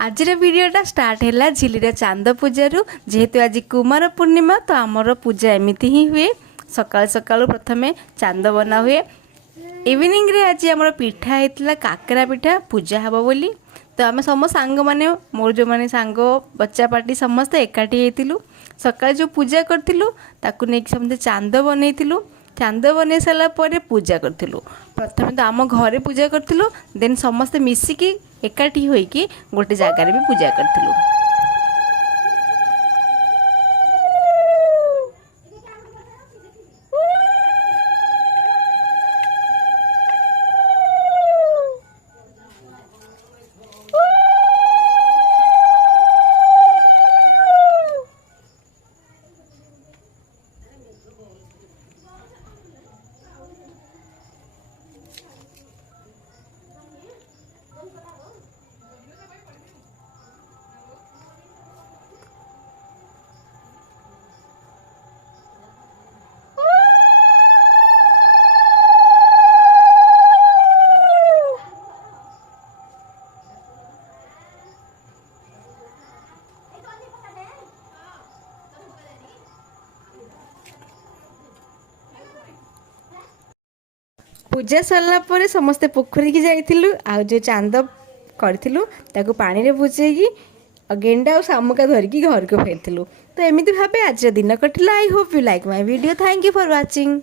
आज भिडियोटा स्टार्ट है झिल्ली चांद पूजार जेहेतु आज कुमार पूर्णिमा तो आमर पूजा एमती ही हुए। सकाल सकाल प्रथमे चांद बना हुए। इवनिंग रे आज आम पिठा होता काकरा पिठा पूजा हम बोली तो आम सम सांग मैंने मोर जो मैंने सांग बच्चा पार्टी समस्ते एकाठी होती सकाल जो पूजा करूँ ताकू नहीं समझे चांद बनईलु। चांद बन सारापर पूजा करूँ। प्रथम तो आम घरे पूजा करूँ देन समस्ते मिसिकी एकाठी होइकी गोटे जगार भी पूजा करूँ। पूजा सरला समस्ते पोखरी की जाइलु आ जो चांद करूँ ताकू पानी रे बुझेगी गेंडा और शामुका धरिकी घर को फेरलु। तो एमती भाव आज दिन कटिला। I hope you like my video. Thank you for watching.